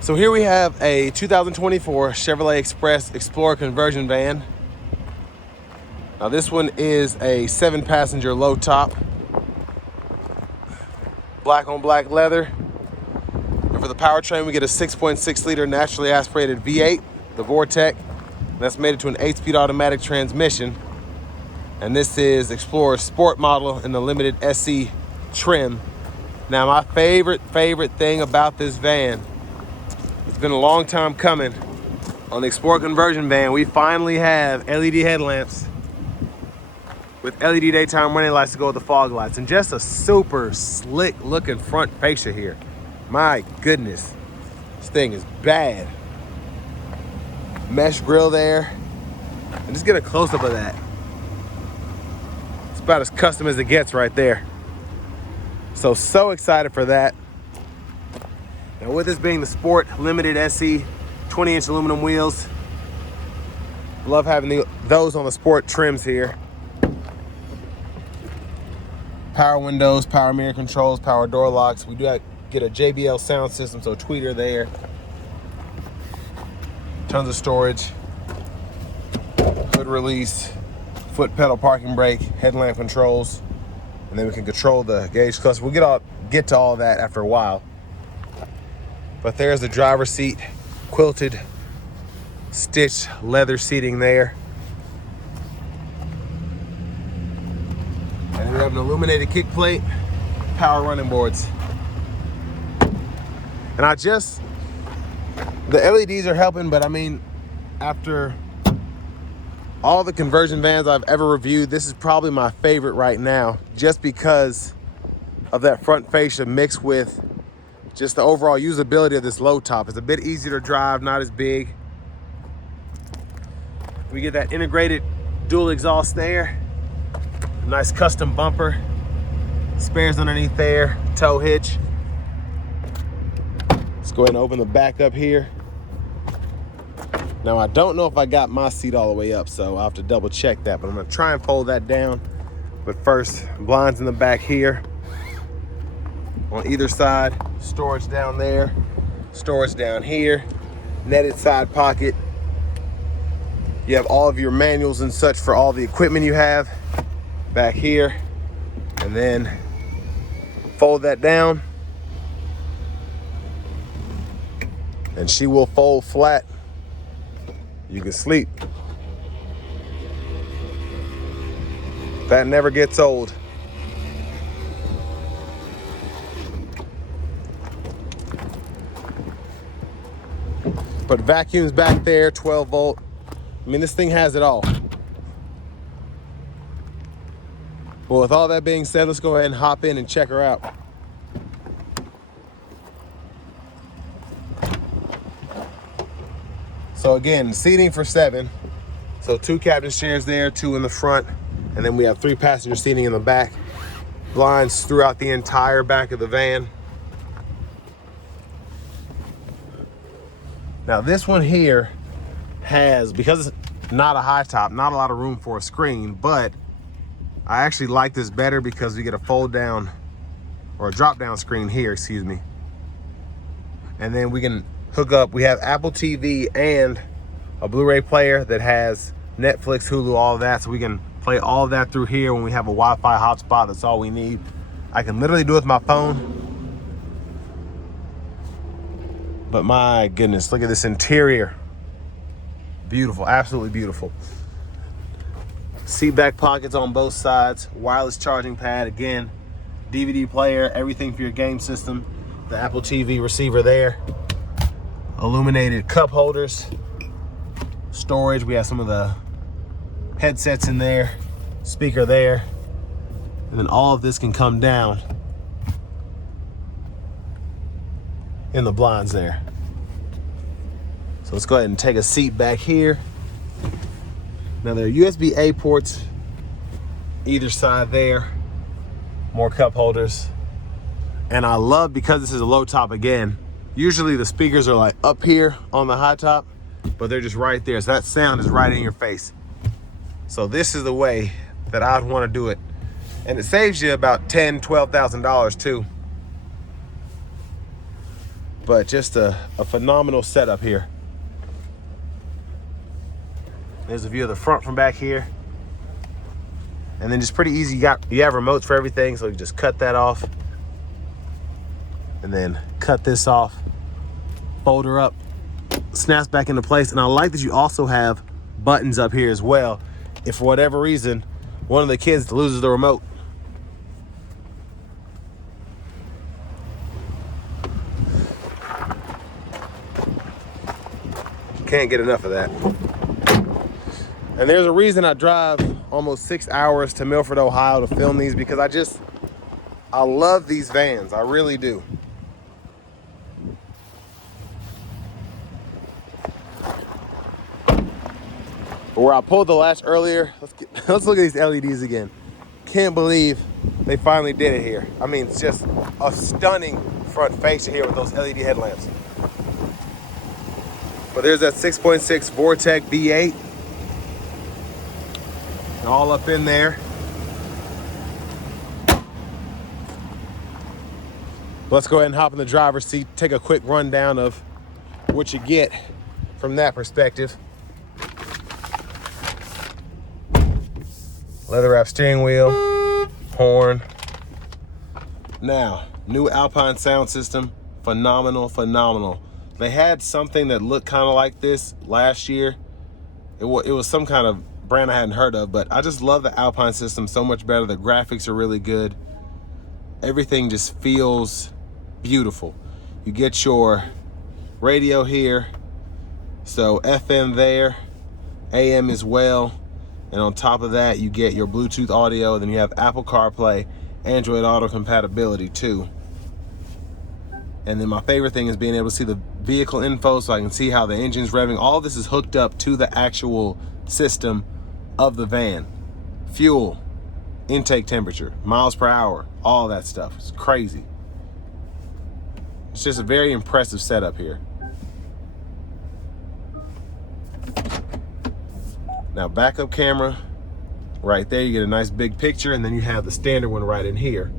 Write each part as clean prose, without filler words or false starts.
So here we have a 2024 Chevrolet Express Explorer conversion van. Now this one is a 7-passenger low top, black on black leather. And for the powertrain, we get a 6.6 liter naturally aspirated V8, the Vortec. That's made it to an 8-speed automatic transmission. And this is Explorer Sport model in the limited SE trim. Now my favorite thing about this van, it's been a long time coming. On the Explorer conversion van, we finally have LED headlamps with LED daytime running lights to go with the fog lights, and just a super slick looking front fascia here. My goodness, this thing is bad. Mesh grille there, and just get a close up of that. It's about as custom as it gets right there. So excited for that. Now with this being the Sport Limited SE 20-inch aluminum wheels, love having those on the Sport trims here. Power windows, power mirror controls, power door locks. We do get a JBL sound system, so tweeter there. Tons of storage. Hood release, foot pedal parking brake, headlamp controls, and then we can control the gauge cluster. We'll get to all that after a while. But there's the driver's seat, quilted, stitched leather seating there. And we have an illuminated kick plate, power running boards. And the LEDs are helping, but I mean, after all the conversion vans I've ever reviewed, this is probably my favorite right now, just because of that front fascia mixed with just the overall usability of this low top. It's a bit easier to drive, not as big. We get that integrated dual exhaust there. Nice custom bumper. Spares underneath there, tow hitch. Let's go ahead and open the back up here. Now I don't know if I got my seat all the way up, so I'll have to double check that, but I'm gonna try and fold that down. But first, blinds in the back here. On either side, storage down there, storage down here, netted side pocket. You have all of your manuals and such for all the equipment you have back here. And then fold that down, and she will fold flat. You can sleep. That never gets old. Put vacuums back there, 12 volt. I mean, this thing has it all. Well, with all that being said, let's go ahead and hop in and check her out. So again, seating for 7. So 2 captain chairs there, 2 in the front, and then we have 3 passenger seating in the back. Blinds throughout the entire back of the van. Now this one here has, because it's not a high top, not a lot of room for a screen, but I actually like this better because we get a fold down or a drop down screen here, excuse me. And then we can hook up, we have Apple TV and a Blu-ray player that has Netflix, Hulu, all of that. So we can play all of that through here when we have a Wi-Fi hotspot. That's all we need. I can literally do it with my phone. But my goodness, look at this interior. Beautiful, absolutely beautiful. Seat back pockets on both sides, wireless charging pad, again, DVD player, everything for your game system, the Apple TV receiver there, illuminated cup holders, storage, we have some of the headsets in there, speaker there, and then all of this can come down in the blinds there. So let's go ahead and take a seat back here. Now there are USB-A ports either side there, more cup holders. And I love, because this is a low top again, usually the speakers are like up here on the high top, but they're just right there. So that sound is right in your face. So this is the way that I'd want to do it. And it saves you about $10,000, $12,000 too. but just a phenomenal setup here. There's a view of the front from back here. And then just pretty easy, you have remotes for everything, so you just cut that off. And then cut this off, fold her up, snaps back into place. And I like that you also have buttons up here as well. If for whatever reason, one of the kids loses the remote. Can't get enough of that. And there's a reason I drive almost 6 hours to Milford, Ohio to film these, because I love these vans. I really do. Where I pulled the latch earlier, let's look at these LEDs again. Can't believe they finally did it here. I mean, it's just a stunning front fascia here with those LED headlamps. But there's that 6.6 Vortec V8. All up in there. Let's go ahead and hop in the driver's seat, take a quick rundown of what you get from that perspective. Leather wrap steering wheel, horn. Now, new Alpine sound system, phenomenal, phenomenal. They had something that looked kind of like this last year. It was some kind of brand I hadn't heard of, but I just love the Alpine system so much better. The graphics are really good. Everything just feels beautiful. You get your radio here, so FM there, AM as well. And on top of that, you get your Bluetooth audio. Then you have Apple CarPlay, Android Auto compatibility too. And then my favorite thing is being able to see the vehicle info, so I can see how the engine's revving. All this is hooked up to the actual system of the van. Fuel, intake temperature, miles per hour, all that stuff. It's crazy. It's just a very impressive setup here. Now, backup camera right there, you get a nice big picture, and then you have the standard one right in here.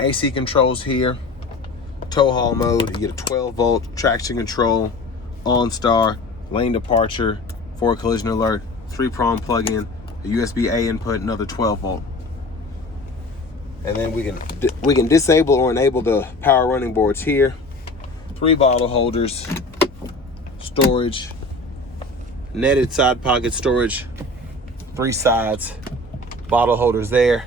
AC controls here, tow haul mode, you get a 12-volt traction control, OnStar, lane departure, forward collision alert, 3-prong plug-in, a USB-A input, another 12-volt. And then we can disable or enable the power running boards here. 3 bottle holders, storage, netted side pocket storage, 3 sides, bottle holders there.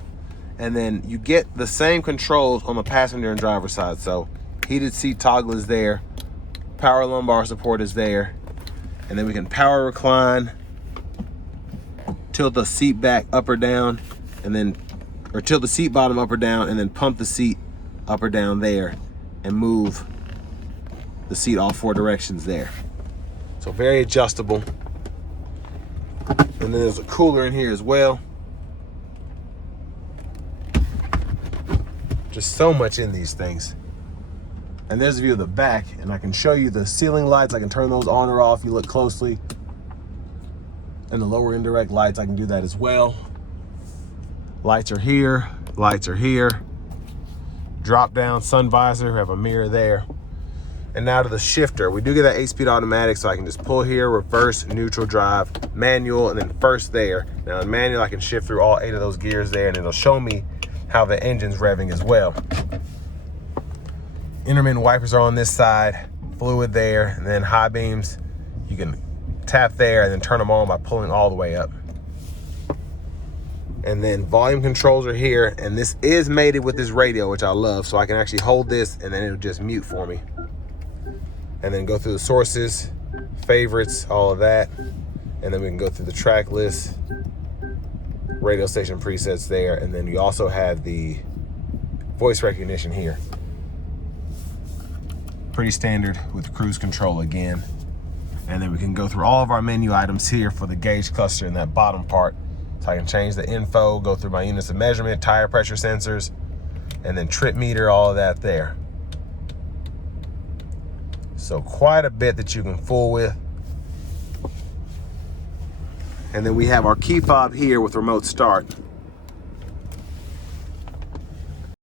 And then you get the same controls on the passenger and driver side. So heated seat toggle is there, power lumbar support is there, and then we can power recline, tilt the seat back up or down, and then, or tilt the seat bottom up or down, and then pump the seat up or down there and move the seat all 4 directions there. So very adjustable. And then there's a cooler in here as well. Just so much in these things. And there's a view of the back, and I can show you the ceiling lights. I can turn those on or off if you look closely. And the lower indirect lights, I can do that as well. Lights are here, lights are here. Drop down sun visor, we have a mirror there. And now to the shifter. We do get that 8-speed automatic, so I can just pull here, reverse, neutral drive, manual, and then first there. Now in manual, I can shift through all 8 of those gears there, and it'll show me how the engine's revving as well. Intermittent wipers are on this side, fluid there, and then high beams. You can tap there and then turn them on by pulling all the way up. And then volume controls are here, and this is mated with this radio, which I love, so I can actually hold this and then it'll just mute for me. And then go through the sources, favorites, all of that. And then we can go through the track list, radio station presets there, and then you also have the voice recognition here. Pretty standard with cruise control again. And then we can go through all of our menu items here for the gauge cluster in that bottom part. So I can change the info, go through my units of measurement, tire pressure sensors, and then trip meter, all of that there. So quite a bit that you can fool with. And then we have our key fob here with remote start.